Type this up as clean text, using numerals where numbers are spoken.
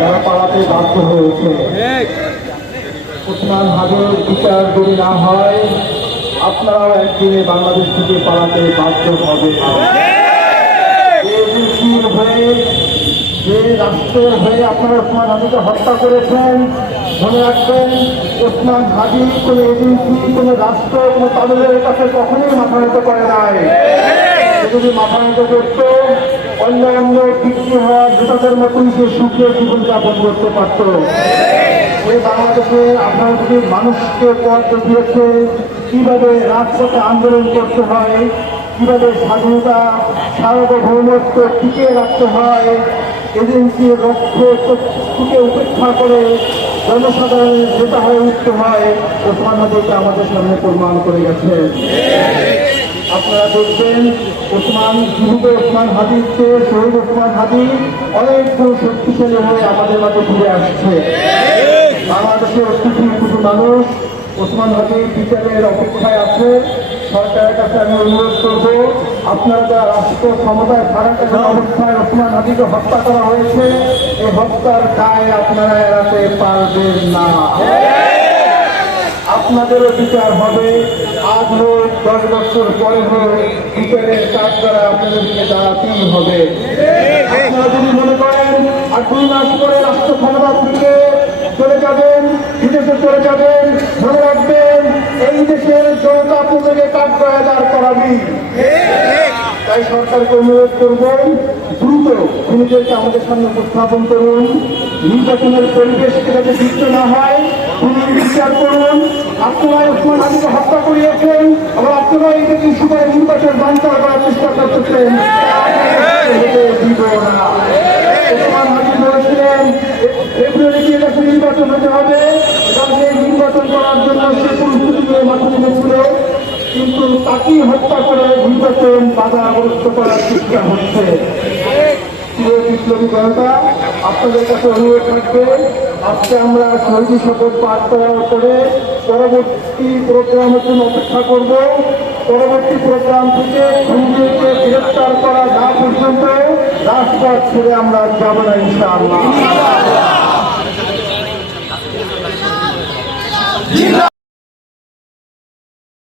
তারা পালাতে বাধ্য হয়েছে। ওসমান হাদির বিচার যদি না হয়, আপনারাও একদিনে বাংলাদেশ থেকে পালাতে বাধ্য হবে। যে রাষ্ট্রের হয়ে আপনারা ওসমান হাদিকে হত্যা করেছেন, মনে রাখবেন ওসমান হাদি কোনো এজেন্সি, কোনো রাষ্ট্র, কোনো তাদের কাছে কখনোই মাথা নত করে নাই। যদি মাথা নত করত, অন্য অন্য বিক্রি হওয়া জোটাদের মতন সে সুখে জীবনযাপন করতে পারত। এই বাংলাদেশে আপনারা যদি মানুষকে পথ দেখিয়েছে কিভাবে রাজপথে আন্দোলন করতে হয়, কিভাবে স্বাধীনতা সার্বভৌমত্ব টিকিয়ে রাখতে হয়, এজেন্সির লক্ষ্যকে উপেক্ষা করে জনসাধারণের নেতা হয়ে উঠতে হয়, ওসমান হাদিকে আমাদের সামনে প্রমাণ করে গেছে। আপনারা দেখবেন জীবিত ওসমান হাদির চেয়ে শহীদ ওসমান হাদি অনেক শক্তিশালী হয়ে আমাদের মাঝে ফিরে আসছে। বাংলাদেশের কিছু মানুষ ওসমান হাদির বিচারের অপেক্ষায় আছে। সরকারের কাছে আমি অনুরোধ করব, আপনারা যারা রাষ্ট্র ক্ষমতায় থাকাকালীন অবস্থায় ওসমান হাদিকে হত্যা করা হয়েছে, এই হত্যার দায় আপনারা এড়াতে পারবেন না। আপনাদেরও বিচার হবে। আজ হোক 10 বছর পরে হোক, বিচারের কাজ করা আপনাদেরকে দাঁড়াতেই হবে। আপনারা যদি মনে করেন আর 2 মাস পরে রাষ্ট্র ক্ষমতা থেকে চলে যাবেন, বিদেশে চলে যাবেন, মনে রাখবেন এই দেশের জনতা আপনাদেরকে কাজ করা দাঁড় করাবি। তাই সরকারকে অনুরোধ করবেন, দ্রুত নিজেদেরকে আমাদের সামনে উপস্থাপন করুন। নির্বাচনের পরিবেশকে যাতে যুক্ত না হয় বিচার করুন। আপনারা ওসমান হাদিকে হত্যা করিয়েছেন, আবার আপনারা এই যে ইস্যু করে নির্বাচন বাঞ্চাল করার চেষ্টা করতেছেন। দিব না। ওসমান হাদি বলেছিলেন ফেব্রুয়ারি গিয়ে কাছে নির্বাচন হতে হবে, সেই নির্বাচন করার জন্য সে প্রস্তুতি নিয়ে মাঠে নেমেছিল, কিন্তু তাকেই হত্যা করে নির্বাচন বাধাগ্রস্ত করার চেষ্টা হচ্ছে। বিপ্লবী জনতা, আপনাদের কাছে অনুরোধ থাকবে, আজকে আমরা শহীদ শপথ পাঠ করার পরে পরবর্তী প্রোগ্রামের জন্য অপেক্ষা করব। পরবর্তী প্রোগ্রাম থেকে খুনিদেরকে গ্রেফতার করা না পর্যন্ত রাজপথ ছেড়ে আমরা যাব না ইনশাআল্লাহ।